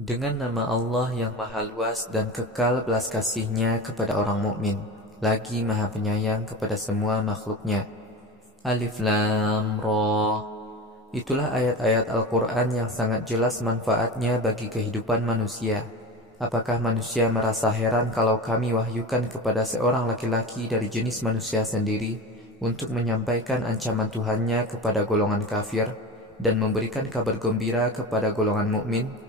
Dengan nama Allah yang maha luas dan kekal belas kasih-Nya kepada orang mukmin, lagi maha penyayang kepada semua makhluknya. Alif Lam Ra. Itulah ayat-ayat Al-Quran yang sangat jelas manfaatnya bagi kehidupan manusia. Apakah manusia merasa heran kalau kami wahyukan kepada seorang laki-laki dari jenis manusia sendiri untuk menyampaikan ancaman Tuhannya kepada golongan kafir dan memberikan kabar gembira kepada golongan mukmin?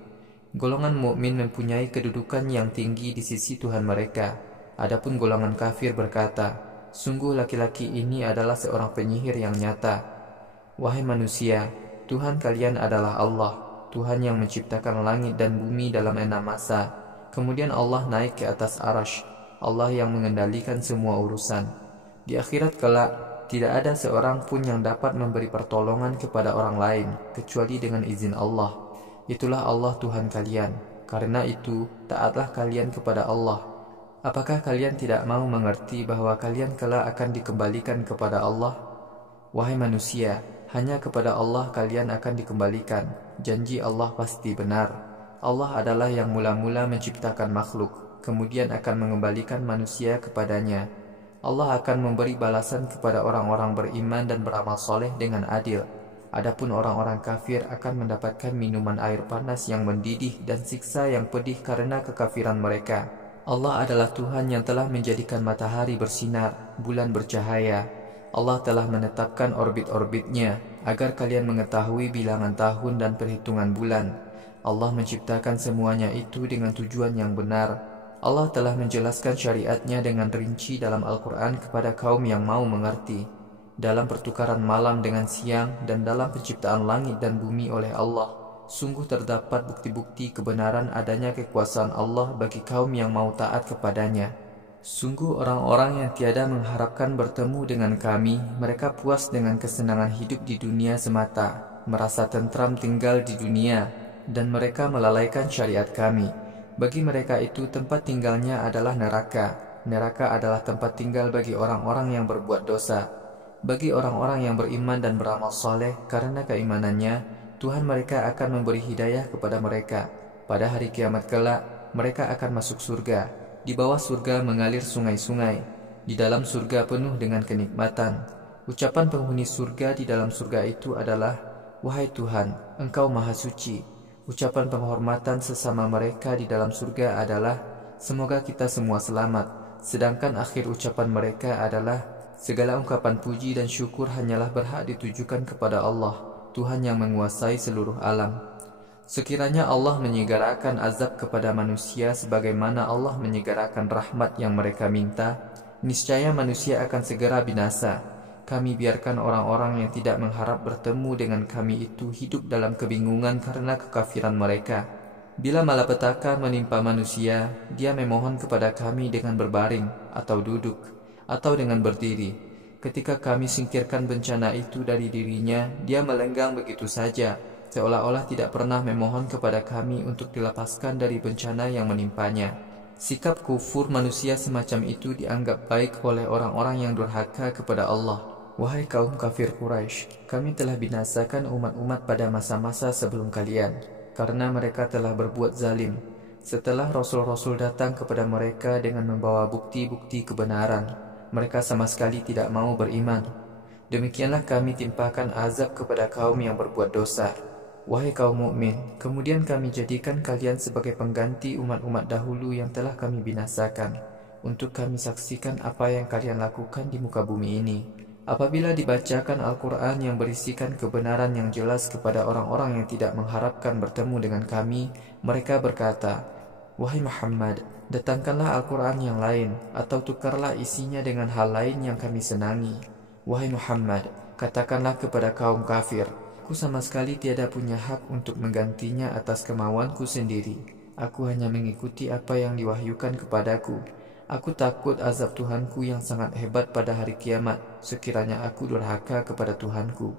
Golongan mukmin mempunyai kedudukan yang tinggi di sisi Tuhan mereka. Adapun golongan kafir berkata, sungguh laki-laki ini adalah seorang penyihir yang nyata. Wahai manusia, Tuhan kalian adalah Allah, Tuhan yang menciptakan langit dan bumi dalam 6 masa. Kemudian Allah naik ke atas Arasy, Allah yang mengendalikan semua urusan. Di akhirat kelak, tidak ada seorang pun yang dapat memberi pertolongan kepada orang lain, kecuali dengan izin Allah. Itulah Allah Tuhan kalian. Karena itu, taatlah kalian kepada Allah. Apakah kalian tidak mau mengerti bahwa kalian kelak akan dikembalikan kepada Allah? Wahai manusia, hanya kepada Allah kalian akan dikembalikan. Janji Allah pasti benar. Allah adalah yang mula-mula menciptakan makhluk, kemudian akan mengembalikan manusia kepadanya. Allah akan memberi balasan kepada orang-orang beriman dan beramal soleh dengan adil. Adapun orang-orang kafir akan mendapatkan minuman air panas yang mendidih dan siksa yang pedih karena kekafiran mereka. Allah adalah Tuhan yang telah menjadikan matahari bersinar, bulan bercahaya. Allah telah menetapkan orbit-orbitnya agar kalian mengetahui bilangan tahun dan perhitungan bulan. Allah menciptakan semuanya itu dengan tujuan yang benar. Allah telah menjelaskan syariatnya dengan rinci dalam Al-Quran kepada kaum yang mau mengerti. Dalam pertukaran malam dengan siang dan dalam penciptaan langit dan bumi oleh Allah, sungguh terdapat bukti-bukti kebenaran adanya kekuasaan Allah bagi kaum yang mau taat kepadanya. Sungguh orang-orang yang tiada mengharapkan bertemu dengan kami, mereka puas dengan kesenangan hidup di dunia semata, merasa tentram tinggal di dunia, dan mereka melalaikan syariat kami. Bagi mereka itu tempat tinggalnya adalah neraka. Neraka adalah tempat tinggal bagi orang-orang yang berbuat dosa. Bagi orang-orang yang beriman dan beramal soleh, karena keimanannya, Tuhan mereka akan memberi hidayah kepada mereka. Pada hari kiamat kelak, mereka akan masuk surga. Di bawah surga mengalir sungai-sungai. Di dalam surga penuh dengan kenikmatan. Ucapan penghuni surga di dalam surga itu adalah, wahai Tuhan, Engkau maha suci. Ucapan penghormatan sesama mereka di dalam surga adalah, semoga kita semua selamat. Sedangkan akhir ucapan mereka adalah, segala ungkapan puji dan syukur hanyalah berhak ditujukan kepada Allah, Tuhan yang menguasai seluruh alam. Sekiranya Allah menyegerakan azab kepada manusia sebagaimana Allah menyegerakan rahmat yang mereka minta, niscaya manusia akan segera binasa. Kami biarkan orang-orang yang tidak mengharap bertemu dengan kami itu hidup dalam kebingungan karena kekafiran mereka. Bila malapetaka menimpa manusia, dia memohon kepada kami dengan berbaring atau duduk, atau dengan berdiri. Ketika kami singkirkan bencana itu dari dirinya, dia melenggang begitu saja, seolah-olah tidak pernah memohon kepada kami untuk dilepaskan dari bencana yang menimpanya. Sikap kufur manusia semacam itu dianggap baik oleh orang-orang yang durhaka kepada Allah. Wahai kaum kafir Quraisy, kami telah binasakan umat-umat pada masa-masa sebelum kalian, karena mereka telah berbuat zalim. Setelah Rasul-Rasul datang kepada mereka dengan membawa bukti-bukti kebenaran, mereka sama sekali tidak mau beriman. Demikianlah kami timpakan azab kepada kaum yang berbuat dosa. Wahai kaum mukmin, kemudian kami jadikan kalian sebagai pengganti umat-umat dahulu yang telah kami binasakan, untuk kami saksikan apa yang kalian lakukan di muka bumi ini. Apabila dibacakan Al-Quran yang berisikan kebenaran yang jelas kepada orang-orang yang tidak mengharapkan bertemu dengan kami, mereka berkata, wahai Muhammad, datangkanlah Al-Quran yang lain, atau tukarlah isinya dengan hal lain yang kami senangi. Wahai Muhammad, katakanlah kepada kaum kafir, aku sama sekali tiada punya hak untuk menggantinya atas kemauanku sendiri. Aku hanya mengikuti apa yang diwahyukan kepadaku. Aku takut azab Tuhanku yang sangat hebat pada hari kiamat, sekiranya aku durhaka kepada Tuhanku.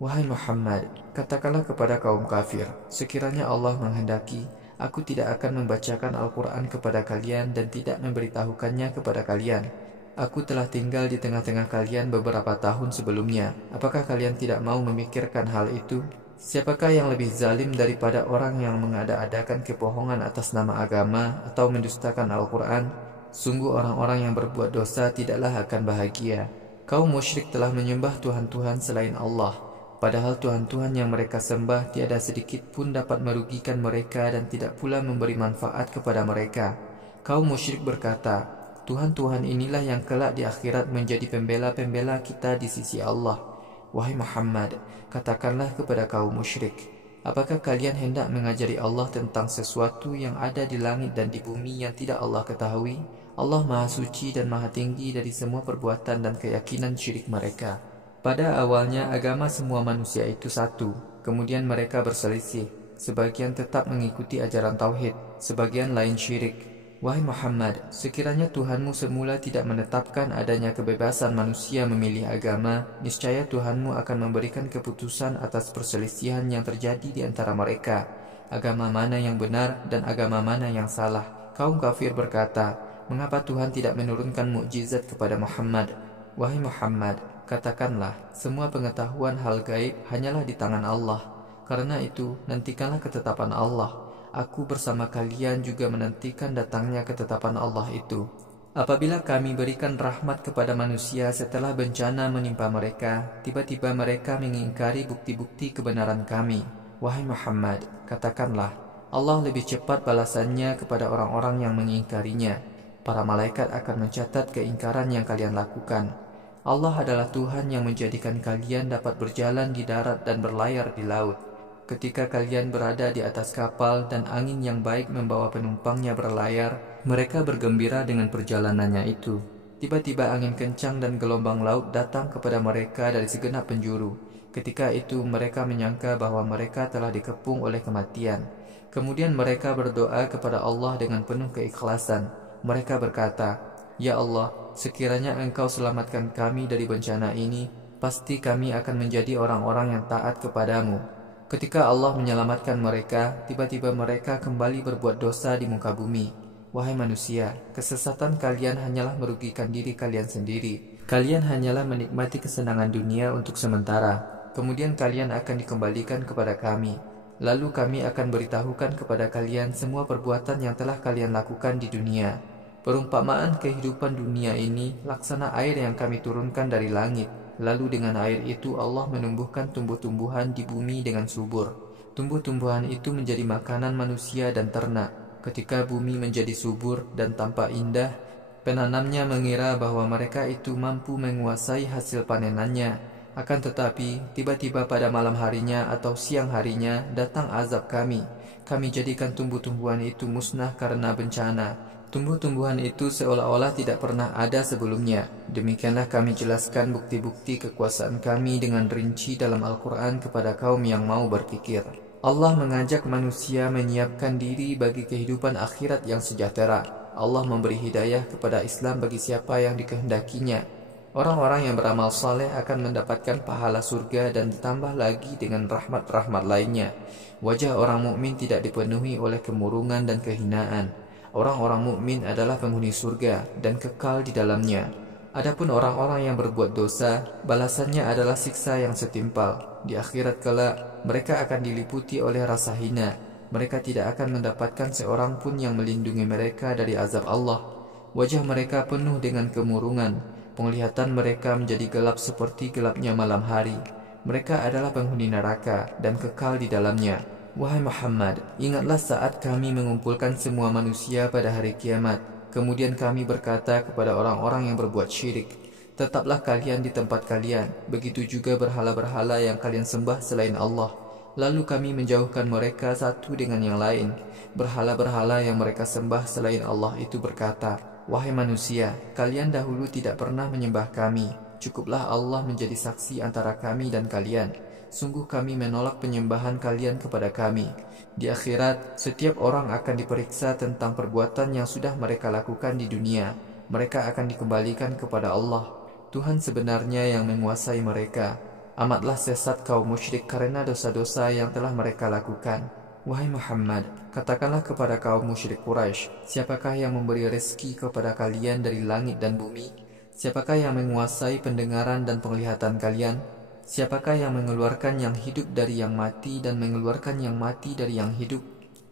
Wahai Muhammad, katakanlah kepada kaum kafir, sekiranya Allah menghendaki, aku tidak akan membacakan Al-Quran kepada kalian dan tidak memberitahukannya kepada kalian. Aku telah tinggal di tengah-tengah kalian beberapa tahun sebelumnya. Apakah kalian tidak mau memikirkan hal itu? Siapakah yang lebih zalim daripada orang yang mengada-adakan kebohongan atas nama agama atau mendustakan Al-Quran? Sungguh orang-orang yang berbuat dosa tidaklah akan bahagia. Kaum musyrik telah menyembah Tuhan-Tuhan selain Allah, padahal Tuhan-Tuhan yang mereka sembah tiada sedikit pun dapat merugikan mereka dan tidak pula memberi manfaat kepada mereka. Kaum musyrik berkata, Tuhan-Tuhan inilah yang kelak di akhirat menjadi pembela-pembela kita di sisi Allah. Wahai Muhammad, katakanlah kepada kaum musyrik, apakah kalian hendak mengajari Allah tentang sesuatu yang ada di langit dan di bumi yang tidak Allah ketahui? Allah Maha Suci dan Maha Tinggi dari semua perbuatan dan keyakinan syirik mereka. Pada awalnya agama semua manusia itu satu, kemudian mereka berselisih. Sebagian tetap mengikuti ajaran tauhid, sebagian lain syirik. Wahai Muhammad, sekiranya Tuhanmu semula tidak menetapkan adanya kebebasan manusia memilih agama, niscaya Tuhanmu akan memberikan keputusan atas perselisihan yang terjadi di antara mereka. Agama mana yang benar dan agama mana yang salah? Kaum kafir berkata, mengapa Tuhan tidak menurunkan mukjizat kepada Muhammad? Wahai Muhammad, katakanlah, semua pengetahuan hal gaib hanyalah di tangan Allah. Karena itu, nantikanlah ketetapan Allah. Aku bersama kalian juga menantikan datangnya ketetapan Allah itu. Apabila kami berikan rahmat kepada manusia setelah bencana menimpa mereka, tiba-tiba mereka mengingkari bukti-bukti kebenaran kami. Wahai Muhammad, katakanlah, Allah lebih cepat balasannya kepada orang-orang yang mengingkarinya. Para malaikat akan mencatat keingkaran yang kalian lakukan. Allah adalah Tuhan yang menjadikan kalian dapat berjalan di darat dan berlayar di laut. Ketika kalian berada di atas kapal dan angin yang baik membawa penumpangnya berlayar, mereka bergembira dengan perjalanannya itu. Tiba-tiba angin kencang dan gelombang laut datang kepada mereka dari segenap penjuru. Ketika itu mereka menyangka bahwa mereka telah dikepung oleh kematian. Kemudian mereka berdoa kepada Allah dengan penuh keikhlasan. Mereka berkata, Ya Allah, sekiranya Engkau selamatkan kami dari bencana ini, pasti kami akan menjadi orang-orang yang taat kepadamu. Ketika Allah menyelamatkan mereka, tiba-tiba mereka kembali berbuat dosa di muka bumi. Wahai manusia, kesesatan kalian hanyalah merugikan diri kalian sendiri. Kalian hanyalah menikmati kesenangan dunia untuk sementara. Kemudian kalian akan dikembalikan kepada kami. Lalu kami akan beritahukan kepada kalian semua perbuatan yang telah kalian lakukan di dunia. Perumpamaan kehidupan dunia ini laksana air yang kami turunkan dari langit. Lalu dengan air itu Allah menumbuhkan tumbuh-tumbuhan di bumi dengan subur. Tumbuh-tumbuhan itu menjadi makanan manusia dan ternak. Ketika bumi menjadi subur dan tampak indah, penanamnya mengira bahwa mereka itu mampu menguasai hasil panenannya. Akan tetapi, tiba-tiba pada malam harinya atau siang harinya datang azab kami. Kami jadikan tumbuh-tumbuhan itu musnah karena bencana. Tumbuh-tumbuhan itu seolah-olah tidak pernah ada sebelumnya. Demikianlah kami jelaskan bukti-bukti kekuasaan kami dengan rinci dalam Al-Quran kepada kaum yang mau berpikir. Allah mengajak manusia menyiapkan diri bagi kehidupan akhirat yang sejahtera. Allah memberi hidayah kepada Islam bagi siapa yang dikehendakinya. Orang-orang yang beramal saleh akan mendapatkan pahala surga dan ditambah lagi dengan rahmat-rahmat lainnya. Wajah orang mukmin tidak dipenuhi oleh kemurungan dan kehinaan. Orang-orang mukmin adalah penghuni surga dan kekal di dalamnya. Adapun orang-orang yang berbuat dosa, balasannya adalah siksa yang setimpal. Di akhirat kelak, mereka akan diliputi oleh rasa hina. Mereka tidak akan mendapatkan seorang pun yang melindungi mereka dari azab Allah. Wajah mereka penuh dengan kemurungan. Penglihatan mereka menjadi gelap seperti gelapnya malam hari. Mereka adalah penghuni neraka dan kekal di dalamnya. Wahai Muhammad, ingatlah saat kami mengumpulkan semua manusia pada hari kiamat. Kemudian kami berkata kepada orang-orang yang berbuat syirik, tetaplah kalian di tempat kalian. Begitu juga berhala-berhala yang kalian sembah selain Allah. Lalu kami menjauhkan mereka satu dengan yang lain. Berhala-berhala yang mereka sembah selain Allah itu berkata, Wahai manusia, kalian dahulu tidak pernah menyembah kami. Cukuplah Allah menjadi saksi antara kami dan kalian. Sungguh kami menolak penyembahan kalian kepada kami. Di akhirat, setiap orang akan diperiksa tentang perbuatan yang sudah mereka lakukan di dunia. Mereka akan dikembalikan kepada Allah. Tuhan sebenarnya yang menguasai mereka. Amatlah sesat kaum musyrik karena dosa-dosa yang telah mereka lakukan. Wahai Muhammad, katakanlah kepada kaum musyrik Quraisy, siapakah yang memberi rezeki kepada kalian dari langit dan bumi? Siapakah yang menguasai pendengaran dan penglihatan kalian? Siapakah yang mengeluarkan yang hidup dari yang mati dan mengeluarkan yang mati dari yang hidup?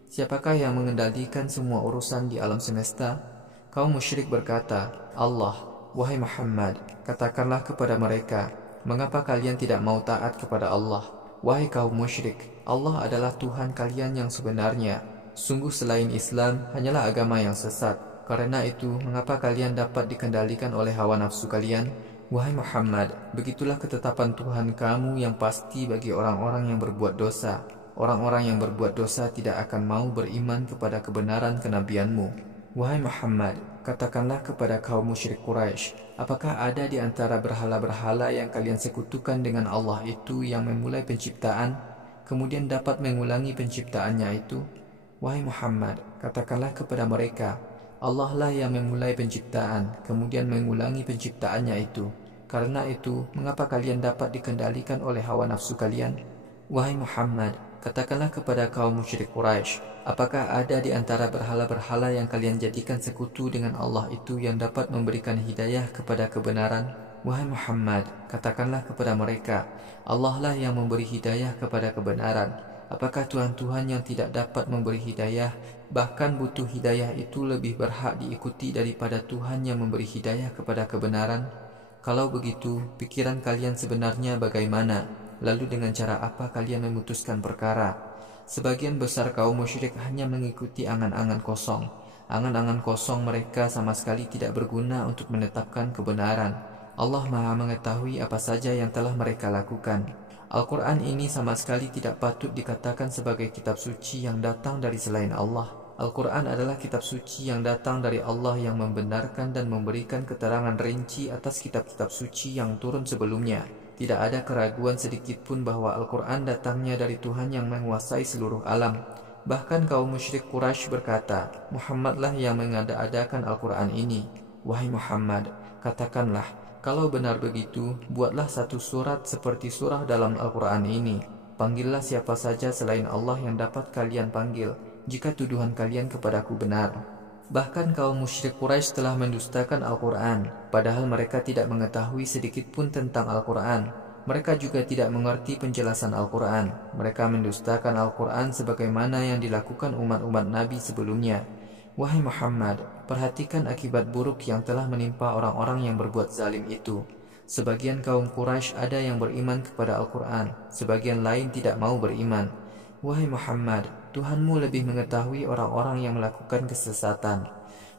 Siapakah yang mengendalikan semua urusan di alam semesta? Kaum musyrik berkata, Allah. Wahai Muhammad, katakanlah kepada mereka, mengapa kalian tidak mau taat kepada Allah? Wahai kaum musyrik, Allah adalah Tuhan kalian yang sebenarnya. Sungguh selain Islam hanyalah agama yang sesat. Karena itu, mengapa kalian dapat dikendalikan oleh hawa nafsu kalian? Wahai Muhammad, begitulah ketetapan Tuhan kamu yang pasti bagi orang-orang yang berbuat dosa. Orang-orang yang berbuat dosa tidak akan mau beriman kepada kebenaran kenabianmu. Wahai Muhammad, katakanlah kepada kaum musyrik Quraisy, apakah ada di antara berhala-berhala yang kalian sekutukan dengan Allah itu yang memulai penciptaan, kemudian dapat mengulangi penciptaannya itu? Wahai Muhammad, katakanlah kepada mereka, Allah lah yang memulai penciptaan, kemudian mengulangi penciptaannya itu. Karena itu, mengapa kalian dapat dikendalikan oleh hawa nafsu kalian? Wahai Muhammad, katakanlah kepada kaum musyrik Quraisy, apakah ada di antara berhala-berhala yang kalian jadikan sekutu dengan Allah itu yang dapat memberikan hidayah kepada kebenaran? Wahai Muhammad, katakanlah kepada mereka, Allah lah yang memberi hidayah kepada kebenaran. Apakah Tuhan-Tuhan yang tidak dapat memberi hidayah, bahkan butuh hidayah itu lebih berhak diikuti daripada Tuhan yang memberi hidayah kepada kebenaran? Kalau begitu, pikiran kalian sebenarnya bagaimana? Lalu dengan cara apa kalian memutuskan perkara? Sebagian besar kaum musyrik hanya mengikuti angan-angan kosong. Angan-angan kosong mereka sama sekali tidak berguna untuk menetapkan kebenaran. Allah Maha mengetahui apa saja yang telah mereka lakukan. Al-Quran ini sama sekali tidak patut dikatakan sebagai kitab suci yang datang dari selain Allah. Al-Quran adalah kitab suci yang datang dari Allah yang membenarkan dan memberikan keterangan rinci atas kitab-kitab suci yang turun sebelumnya. Tidak ada keraguan sedikit pun bahwa Al-Quran datangnya dari Tuhan yang menguasai seluruh alam. Bahkan kaum musyrik Quraisy berkata, Muhammadlah yang mengada-adakan Al-Quran ini. Wahai Muhammad, katakanlah, kalau benar begitu, buatlah satu surat seperti surah dalam Al-Quran ini. Panggillah siapa saja selain Allah yang dapat kalian panggil, jika tuduhan kalian kepadaku benar. Bahkan kaum musyrik Quraisy telah mendustakan Al-Quran, padahal mereka tidak mengetahui sedikit pun tentang Al-Quran. Mereka juga tidak mengerti penjelasan Al-Quran. Mereka mendustakan Al-Quran sebagaimana yang dilakukan umat-umat Nabi sebelumnya. Wahai Muhammad, perhatikan akibat buruk yang telah menimpa orang-orang yang berbuat zalim itu. Sebagian kaum Quraisy ada yang beriman kepada Al-Quran, sebagian lain tidak mau beriman. Wahai Muhammad, Tuhanmu lebih mengetahui orang-orang yang melakukan kesesatan.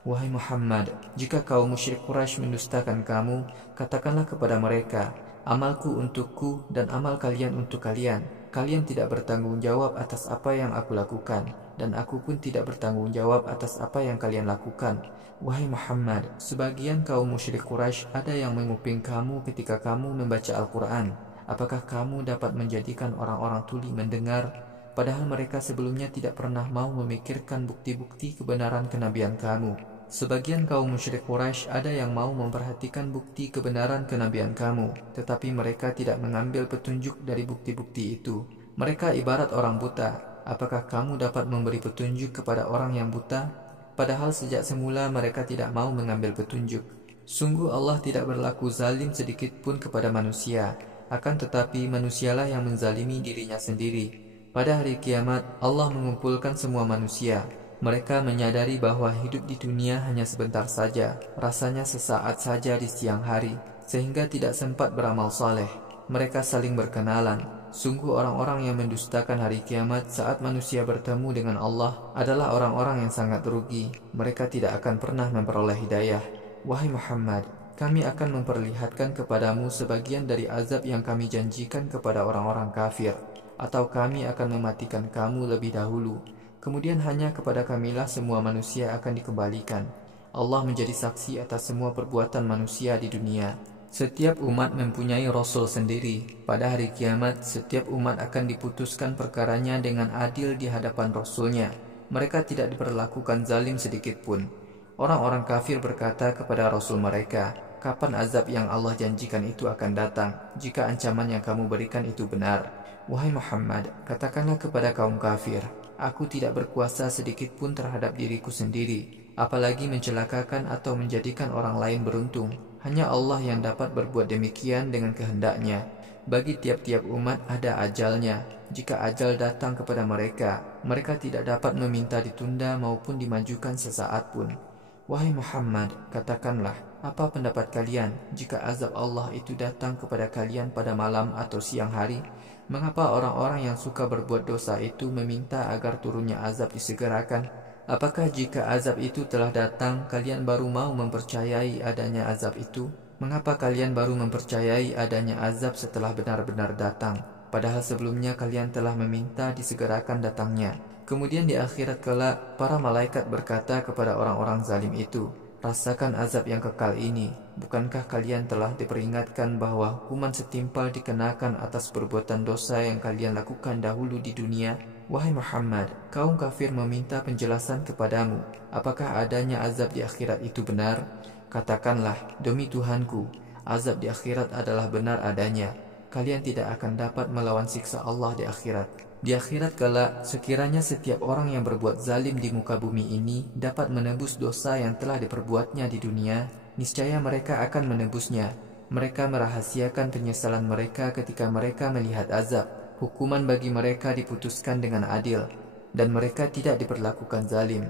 Wahai Muhammad, jika kaum musyrik Quraisy mendustakan kamu, katakanlah kepada mereka, amalku untukku dan amal kalian untuk kalian. Kalian tidak bertanggung jawab atas apa yang aku lakukan, dan aku pun tidak bertanggung jawab atas apa yang kalian lakukan. Wahai Muhammad, sebagian kaum musyrik Quraisy ada yang menguping kamu ketika kamu membaca Al-Quran. Apakah kamu dapat menjadikan orang-orang tuli mendengar, padahal mereka sebelumnya tidak pernah mau memikirkan bukti-bukti kebenaran kenabian kamu? Sebagian kaum musyrik Quraisy ada yang mau memperhatikan bukti kebenaran kenabian kamu, tetapi mereka tidak mengambil petunjuk dari bukti-bukti itu. Mereka ibarat orang buta. Apakah kamu dapat memberi petunjuk kepada orang yang buta? Padahal sejak semula mereka tidak mau mengambil petunjuk. Sungguh Allah tidak berlaku zalim sedikit pun kepada manusia, akan tetapi manusialah yang menzalimi dirinya sendiri. Pada hari kiamat, Allah mengumpulkan semua manusia. Mereka menyadari bahwa hidup di dunia hanya sebentar saja, rasanya sesaat saja di siang hari, sehingga tidak sempat beramal saleh. Mereka saling berkenalan. Sungguh orang-orang yang mendustakan hari kiamat saat manusia bertemu dengan Allah adalah orang-orang yang sangat rugi. Mereka tidak akan pernah memperoleh hidayah. Wahai Muhammad, kami akan memperlihatkan kepadamu sebagian dari azab yang kami janjikan kepada orang-orang kafir, atau kami akan mematikan kamu lebih dahulu. Kemudian hanya kepada kamilah semua manusia akan dikembalikan. Allah menjadi saksi atas semua perbuatan manusia di dunia. Setiap umat mempunyai rasul sendiri. Pada hari kiamat, setiap umat akan diputuskan perkaranya dengan adil di hadapan rasulnya. Mereka tidak diperlakukan zalim sedikit pun. Orang-orang kafir berkata kepada rasul mereka, kapan azab yang Allah janjikan itu akan datang, jika ancaman yang kamu berikan itu benar? Wahai Muhammad, katakanlah kepada kaum kafir, aku tidak berkuasa sedikit pun terhadap diriku sendiri, apalagi mencelakakan atau menjadikan orang lain beruntung. Hanya Allah yang dapat berbuat demikian dengan kehendaknya. Bagi tiap-tiap umat ada ajalnya. Jika ajal datang kepada mereka, mereka tidak dapat meminta ditunda maupun dimajukan sesaat pun. Wahai Muhammad, katakanlah, apa pendapat kalian jika azab Allah itu datang kepada kalian pada malam atau siang hari? Mengapa orang-orang yang suka berbuat dosa itu meminta agar turunnya azab disegerakan? Apakah jika azab itu telah datang, kalian baru mau mempercayai adanya azab itu? Mengapa kalian baru mempercayai adanya azab setelah benar-benar datang? Padahal sebelumnya kalian telah meminta disegerakan datangnya. Kemudian di akhirat kelak, para malaikat berkata kepada orang-orang zalim itu, rasakan azab yang kekal ini. Bukankah kalian telah diperingatkan bahwa hukuman setimpal dikenakan atas perbuatan dosa yang kalian lakukan dahulu di dunia? Wahai Muhammad, kaum kafir meminta penjelasan kepadamu. Apakah adanya azab di akhirat itu benar? Katakanlah, demi Tuhanku, azab di akhirat adalah benar adanya. Kalian tidak akan dapat melawan siksa Allah di akhirat. Di akhirat kelak, sekiranya setiap orang yang berbuat zalim di muka bumi ini dapat menebus dosa yang telah diperbuatnya di dunia, niscaya mereka akan menebusnya. Mereka merahasiakan penyesalan mereka ketika mereka melihat azab. Hukuman bagi mereka diputuskan dengan adil, dan mereka tidak diperlakukan zalim.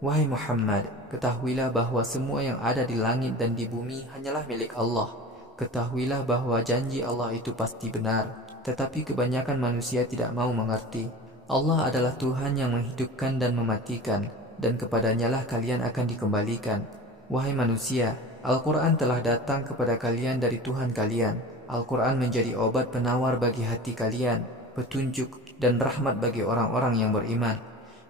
Wahai Muhammad, ketahuilah bahwa semua yang ada di langit dan di bumi hanyalah milik Allah. Ketahuilah bahwa janji Allah itu pasti benar, tetapi kebanyakan manusia tidak mau mengerti. Allah adalah Tuhan yang menghidupkan dan mematikan, dan kepadanya-lah kalian akan dikembalikan. Wahai manusia, Al-Quran telah datang kepada kalian dari Tuhan kalian. Al-Quran menjadi obat penawar bagi hati kalian, petunjuk dan rahmat bagi orang-orang yang beriman.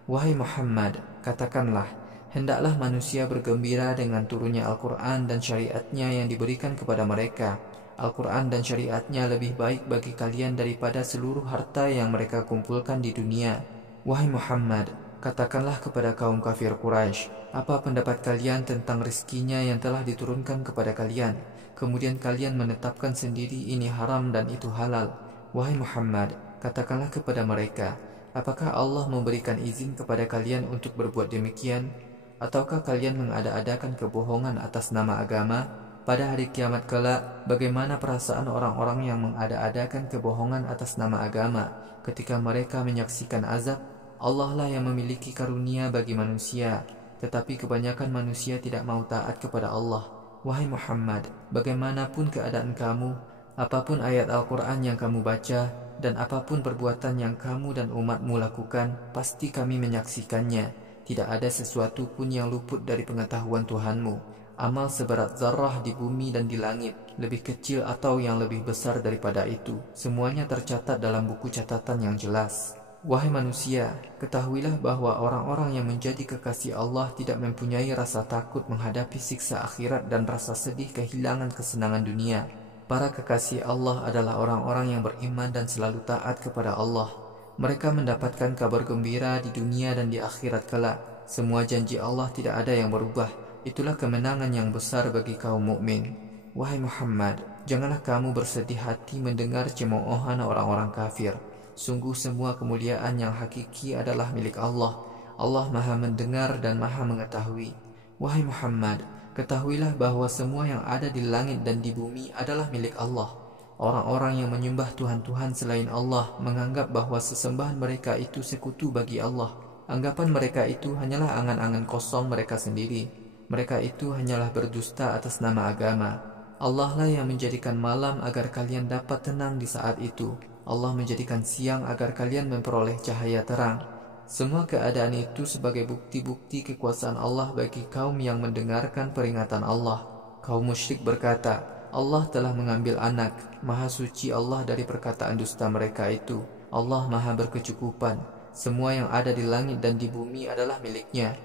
Wahai Muhammad, katakanlah, hendaklah manusia bergembira dengan turunnya Al-Quran dan syariatnya yang diberikan kepada mereka. Al-Quran dan syariatnya lebih baik bagi kalian daripada seluruh harta yang mereka kumpulkan di dunia. Wahai Muhammad, katakanlah kepada kaum kafir Quraisy, apa pendapat kalian tentang rizkinya yang telah diturunkan kepada kalian? Kemudian kalian menetapkan sendiri ini haram dan itu halal. Wahai Muhammad, katakanlah kepada mereka, apakah Allah memberikan izin kepada kalian untuk berbuat demikian? Ataukah kalian mengada-adakan kebohongan atas nama agama? Pada hari kiamat kelak, bagaimana perasaan orang-orang yang mengada-adakan kebohongan atas nama agama ketika mereka menyaksikan azab? Allah lah yang memiliki karunia bagi manusia, tetapi kebanyakan manusia tidak mau taat kepada Allah. Wahai Muhammad, bagaimanapun keadaan kamu, apapun ayat Al-Quran yang kamu baca, dan apapun perbuatan yang kamu dan umatmu lakukan, pasti kami menyaksikannya. Tidak ada sesuatu pun yang luput dari pengetahuan Tuhanmu. Amal seberat zarrah di bumi dan di langit, lebih kecil atau yang lebih besar daripada itu, semuanya tercatat dalam buku catatan yang jelas. Wahai manusia, ketahuilah bahwa orang-orang yang menjadi kekasih Allah tidak mempunyai rasa takut menghadapi siksa akhirat dan rasa sedih kehilangan kesenangan dunia. Para kekasih Allah adalah orang-orang yang beriman dan selalu taat kepada Allah. Mereka mendapatkan kabar gembira di dunia dan di akhirat kelak. Semua janji Allah tidak ada yang berubah. Itulah kemenangan yang besar bagi kaum mukmin. Wahai Muhammad, janganlah kamu bersedih hati mendengar cemoohan orang-orang kafir. Sungguh semua kemuliaan yang hakiki adalah milik Allah. Allah Maha mendengar dan Maha mengetahui. Wahai Muhammad, ketahuilah bahwa semua yang ada di langit dan di bumi adalah milik Allah. Orang-orang yang menyembah Tuhan-Tuhan selain Allah menganggap bahwa sesembahan mereka itu sekutu bagi Allah. Anggapan mereka itu hanyalah angan-angan kosong mereka sendiri. Mereka itu hanyalah berdusta atas nama agama. Allah lah yang menjadikan malam agar kalian dapat tenang di saat itu. Allah menjadikan siang agar kalian memperoleh cahaya terang. Semua keadaan itu sebagai bukti-bukti kekuasaan Allah bagi kaum yang mendengarkan peringatan Allah. Kaum musyrik berkata, Allah telah mengambil anak. Maha suci Allah dari perkataan dusta mereka itu. Allah maha berkecukupan. Semua yang ada di langit dan di bumi adalah miliknya.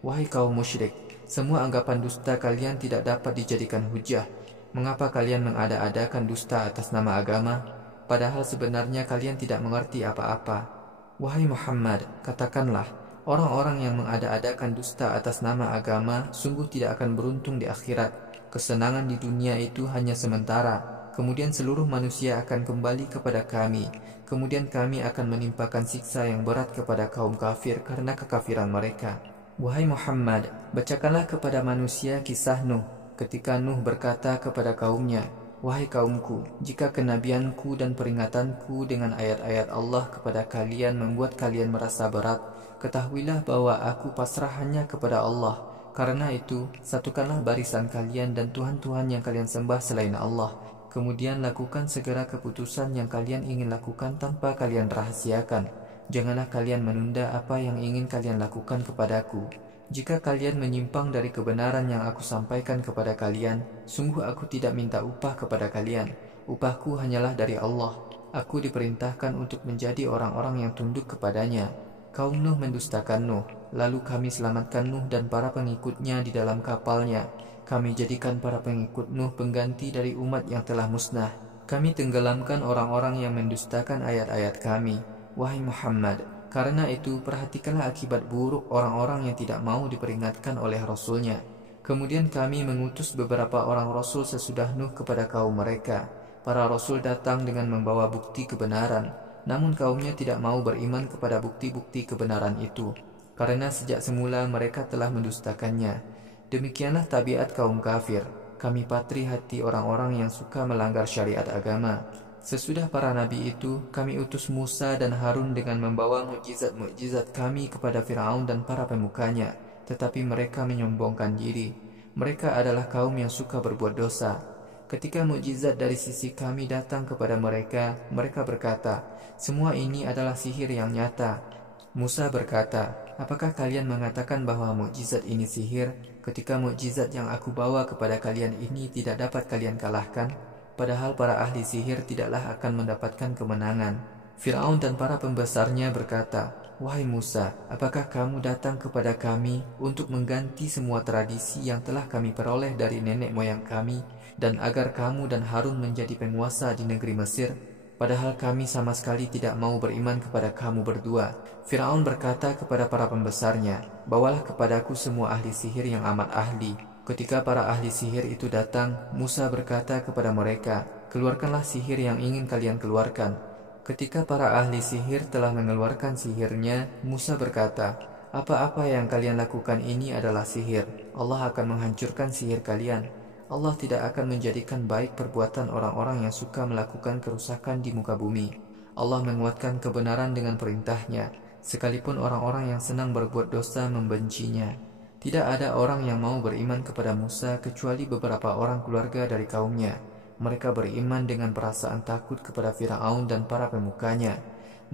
Wahai kaum musyrik, semua anggapan dusta kalian tidak dapat dijadikan hujah. Mengapa kalian mengada-adakan dusta atas nama agama? Padahal sebenarnya kalian tidak mengerti apa-apa. Wahai Muhammad, katakanlah, orang-orang yang mengada-adakan dusta atas nama agama sungguh tidak akan beruntung di akhirat. Kesenangan di dunia itu hanya sementara. Kemudian seluruh manusia akan kembali kepada kami. Kemudian kami akan menimpakan siksa yang berat kepada kaum kafir karena kekafiran mereka. Wahai Muhammad, bacakanlah kepada manusia kisah Nuh. Ketika Nuh berkata kepada kaumnya, Wahai kaumku, jika kenabianku dan peringatanku dengan ayat-ayat Allah kepada kalian membuat kalian merasa berat, ketahuilah bahwa aku pasrah hanya kepada Allah. Karena itu, satukanlah barisan kalian dan Tuhan-Tuhan yang kalian sembah selain Allah. Kemudian lakukan segera keputusan yang kalian ingin lakukan tanpa kalian rahasiakan. Janganlah kalian menunda apa yang ingin kalian lakukan kepadaku. Jika kalian menyimpang dari kebenaran yang aku sampaikan kepada kalian, sungguh aku tidak minta upah kepada kalian. Upahku hanyalah dari Allah. Aku diperintahkan untuk menjadi orang-orang yang tunduk kepadanya. Kaum Nuh mendustakan Nuh, lalu kami selamatkan Nuh dan para pengikutnya di dalam kapalnya. Kami jadikan para pengikut Nuh pengganti dari umat yang telah musnah. Kami tenggelamkan orang-orang yang mendustakan ayat-ayat kami. Wahai Muhammad, karena itu perhatikanlah akibat buruk orang-orang yang tidak mau diperingatkan oleh Rasulnya. Kemudian kami mengutus beberapa orang Rasul sesudah Nuh kepada kaum mereka. Para Rasul datang dengan membawa bukti kebenaran, namun kaumnya tidak mau beriman kepada bukti-bukti kebenaran itu, karena sejak semula mereka telah mendustakannya. Demikianlah tabiat kaum kafir. Kami patri hati orang-orang yang suka melanggar syariat agama. Sesudah para nabi itu, kami utus Musa dan Harun dengan membawa mukjizat-mukjizat kami kepada Firaun dan para pemukanya, tetapi mereka menyombongkan diri. Mereka adalah kaum yang suka berbuat dosa. Ketika mukjizat dari sisi kami datang kepada mereka, mereka berkata, "Semua ini adalah sihir yang nyata." Musa berkata, "Apakah kalian mengatakan bahwa mukjizat ini sihir, ketika mukjizat yang aku bawa kepada kalian ini tidak dapat kalian kalahkan?" Padahal para ahli sihir tidaklah akan mendapatkan kemenangan. Firaun dan para pembesarnya berkata, "Wahai Musa, apakah kamu datang kepada kami untuk mengganti semua tradisi yang telah kami peroleh dari nenek moyang kami, dan agar kamu dan Harun menjadi penguasa di negeri Mesir? Padahal kami sama sekali tidak mau beriman kepada kamu berdua." Firaun berkata kepada para pembesarnya, "Bawalah kepadaku semua ahli sihir yang amat ahli." Ketika para ahli sihir itu datang, Musa berkata kepada mereka, "Keluarkanlah sihir yang ingin kalian keluarkan." Ketika para ahli sihir telah mengeluarkan sihirnya, Musa berkata, "Apa-apa yang kalian lakukan ini adalah sihir. Allah akan menghancurkan sihir kalian. Allah tidak akan menjadikan baik perbuatan orang-orang yang suka melakukan kerusakan di muka bumi. Allah menguatkan kebenaran dengan perintahnya, sekalipun orang-orang yang senang berbuat dosa membencinya." Tidak ada orang yang mau beriman kepada Musa kecuali beberapa orang keluarga dari kaumnya. Mereka beriman dengan perasaan takut kepada Firaun dan para pemukanya.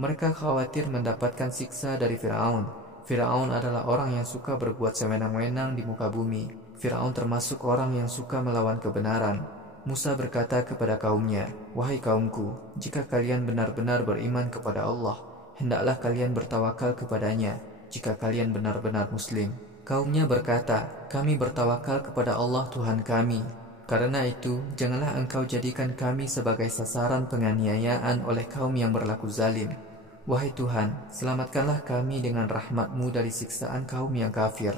Mereka khawatir mendapatkan siksa dari Firaun. Firaun adalah orang yang suka berbuat sewenang-wenang di muka bumi. Firaun termasuk orang yang suka melawan kebenaran. Musa berkata kepada kaumnya, "Wahai kaumku, jika kalian benar-benar beriman kepada Allah, hendaklah kalian bertawakal kepadanya, jika kalian benar-benar muslim." Kaumnya berkata, "Kami bertawakal kepada Allah Tuhan kami. Karena itu, janganlah engkau jadikan kami sebagai sasaran penganiayaan oleh kaum yang berlaku zalim. Wahai Tuhan, selamatkanlah kami dengan rahmat-Mu dari siksaan kaum yang kafir."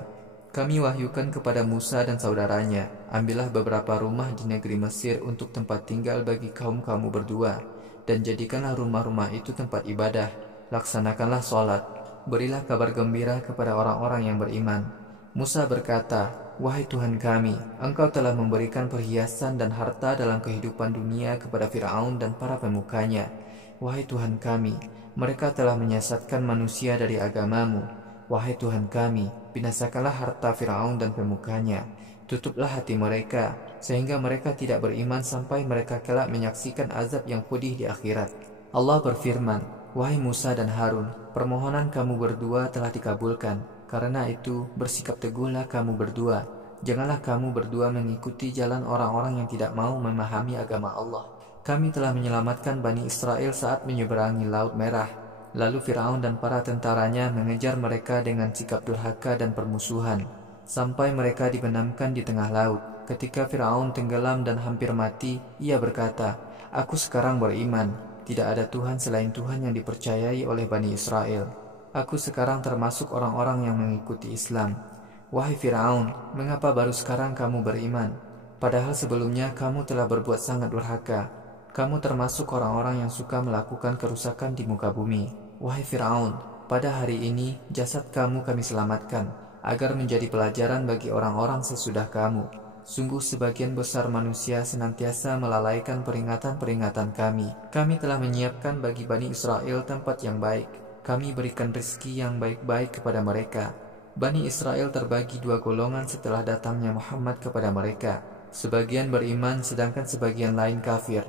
Kami wahyukan kepada Musa dan saudaranya, "Ambillah beberapa rumah di negeri Mesir untuk tempat tinggal bagi kaum-kamu berdua, dan jadikanlah rumah-rumah itu tempat ibadah. Laksanakanlah sholat. Berilah kabar gembira kepada orang-orang yang beriman." Musa berkata, "Wahai Tuhan kami, Engkau telah memberikan perhiasan dan harta dalam kehidupan dunia kepada Firaun dan para pemukanya. Wahai Tuhan kami, mereka telah menyesatkan manusia dari agama-Mu. Wahai Tuhan kami, binasakanlah harta Firaun dan pemukanya. Tutuplah hati mereka, sehingga mereka tidak beriman sampai mereka kelak menyaksikan azab yang pedih di akhirat." Allah berfirman, "Wahai Musa dan Harun, permohonan kamu berdua telah dikabulkan. Karena itu, bersikap teguhlah kamu berdua. Janganlah kamu berdua mengikuti jalan orang-orang yang tidak mau memahami agama Allah. Kami telah menyelamatkan Bani Israel saat menyeberangi Laut Merah. Lalu Firaun dan para tentaranya mengejar mereka dengan sikap durhaka dan permusuhan, sampai mereka dibenamkan di tengah laut. Ketika Firaun tenggelam dan hampir mati, ia berkata, 'Aku sekarang beriman. Tidak ada Tuhan selain Tuhan yang dipercayai oleh Bani Israel. Aku sekarang termasuk orang-orang yang mengikuti Islam.' Wahai Firaun, mengapa baru sekarang kamu beriman? Padahal sebelumnya kamu telah berbuat sangat durhaka. Kamu termasuk orang-orang yang suka melakukan kerusakan di muka bumi. Wahai Firaun, pada hari ini jasad kamu kami selamatkan, agar menjadi pelajaran bagi orang-orang sesudah kamu. Sungguh sebagian besar manusia senantiasa melalaikan peringatan-peringatan kami. Kami telah menyiapkan bagi Bani Israel tempat yang baik. Kami berikan rezeki yang baik-baik kepada mereka. Bani Israel terbagi dua golongan setelah datangnya Muhammad kepada mereka. Sebagian beriman sedangkan sebagian lain kafir.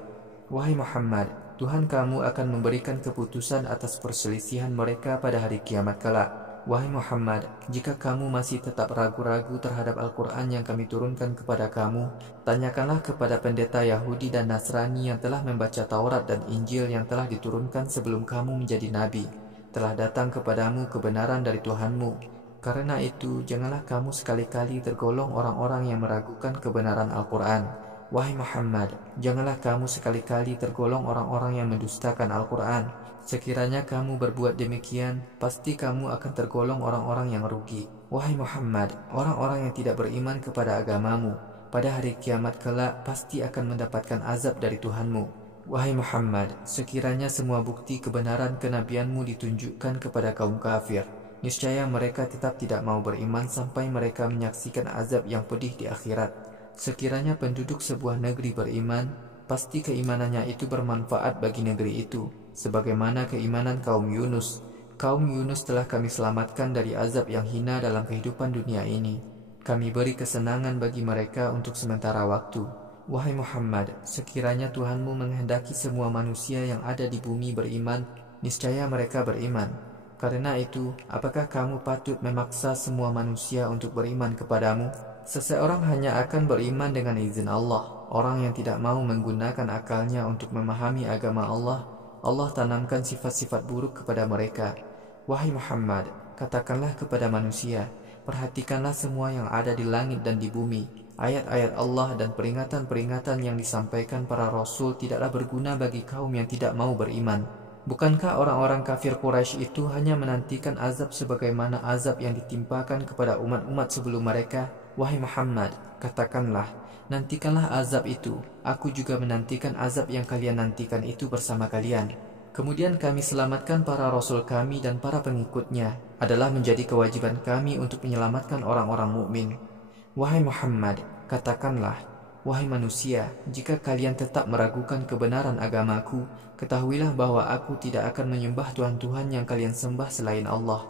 Wahai Muhammad, Tuhan kamu akan memberikan keputusan atas perselisihan mereka pada hari kiamat kelak. Wahai Muhammad, jika kamu masih tetap ragu-ragu terhadap Al-Quran yang kami turunkan kepada kamu, tanyakanlah kepada pendeta Yahudi dan Nasrani yang telah membaca Taurat dan Injil yang telah diturunkan sebelum kamu menjadi nabi. Telah datang kepadamu kebenaran dari Tuhanmu. Karena itu, janganlah kamu sekali-kali tergolong orang-orang yang meragukan kebenaran Al-Quran. Wahai Muhammad, janganlah kamu sekali-kali tergolong orang-orang yang mendustakan Al-Quran. Sekiranya kamu berbuat demikian, pasti kamu akan tergolong orang-orang yang rugi. Wahai Muhammad, orang-orang yang tidak beriman kepada agamamu, pada hari kiamat kelak pasti akan mendapatkan azab dari Tuhanmu. Wahai Muhammad, sekiranya semua bukti kebenaran kenabianmu ditunjukkan kepada kaum kafir, niscaya mereka tetap tidak mau beriman sampai mereka menyaksikan azab yang pedih di akhirat. Sekiranya penduduk sebuah negeri beriman, pasti keimanannya itu bermanfaat bagi negeri itu, sebagaimana keimanan kaum Yunus. Kaum Yunus telah kami selamatkan dari azab yang hina dalam kehidupan dunia ini. Kami beri kesenangan bagi mereka untuk sementara waktu. Wahai Muhammad, sekiranya Tuhanmu menghendaki semua manusia yang ada di bumi beriman, niscaya mereka beriman. Karena itu, apakah kamu patut memaksa semua manusia untuk beriman kepadamu? Seseorang hanya akan beriman dengan izin Allah. Orang yang tidak mau menggunakan akalnya untuk memahami agama Allah, Allah tanamkan sifat-sifat buruk kepada mereka. Wahai Muhammad, katakanlah kepada manusia, perhatikanlah semua yang ada di langit dan di bumi. Ayat-ayat Allah dan peringatan-peringatan yang disampaikan para rasul tidaklah berguna bagi kaum yang tidak mau beriman. Bukankah orang-orang kafir Quraisy itu hanya menantikan azab sebagaimana azab yang ditimpakan kepada umat-umat sebelum mereka? Wahai Muhammad, katakanlah, nantikanlah azab itu. Aku juga menantikan azab yang kalian nantikan itu bersama kalian. Kemudian kami selamatkan para rasul kami dan para pengikutnya. Adalah menjadi kewajiban kami untuk menyelamatkan orang-orang mukmin. Wahai Muhammad, katakanlah, wahai manusia, jika kalian tetap meragukan kebenaran agamaku, ketahuilah bahwa aku tidak akan menyembah Tuhan-Tuhan yang kalian sembah selain Allah.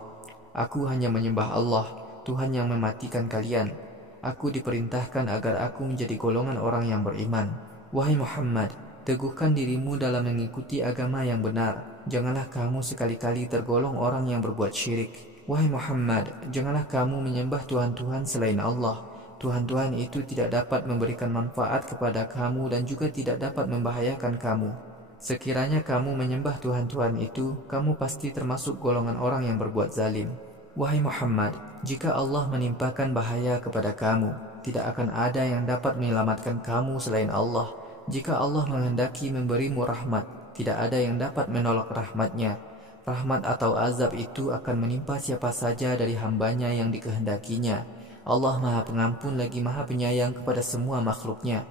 Aku hanya menyembah Allah, Tuhan yang mematikan kalian. Aku diperintahkan agar aku menjadi golongan orang yang beriman. Wahai Muhammad, teguhkan dirimu dalam mengikuti agama yang benar. Janganlah kamu sekali-kali tergolong orang yang berbuat syirik. Wahai Muhammad, janganlah kamu menyembah Tuhan-Tuhan selain Allah. Tuhan-Tuhan itu tidak dapat memberikan manfaat kepada kamu dan juga tidak dapat membahayakan kamu. Sekiranya kamu menyembah Tuhan-Tuhan itu, kamu pasti termasuk golongan orang yang berbuat zalim. Wahai Muhammad, jika Allah menimpakan bahaya kepada kamu, tidak akan ada yang dapat menyelamatkan kamu selain Allah. Jika Allah menghendaki memberimu rahmat, tidak ada yang dapat menolak rahmatnya. Rahmat atau azab itu akan menimpa siapa saja dari hambanya yang dikehendakinya. Allah Maha Pengampun lagi Maha Penyayang kepada semua makhluknya.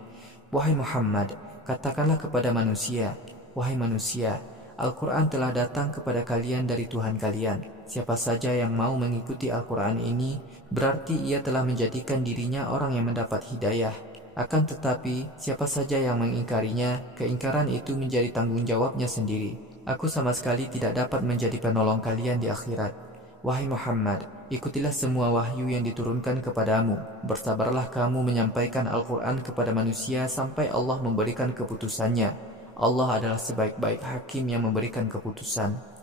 Wahai Muhammad, katakanlah kepada manusia, wahai manusia, Al-Quran telah datang kepada kalian dari Tuhan kalian. Siapa saja yang mau mengikuti Al-Quran ini, berarti ia telah menjadikan dirinya orang yang mendapat hidayah. Akan tetapi, siapa saja yang mengingkarinya, keingkaran itu menjadi tanggung jawabnya sendiri. Aku sama sekali tidak dapat menjadi penolong kalian di akhirat. Wahai Muhammad, ikutilah semua wahyu yang diturunkan kepadamu. Bersabarlah kamu menyampaikan Al-Quran kepada manusia sampai Allah memberikan keputusannya. Allah adalah sebaik-baik hakim yang memberikan keputusan.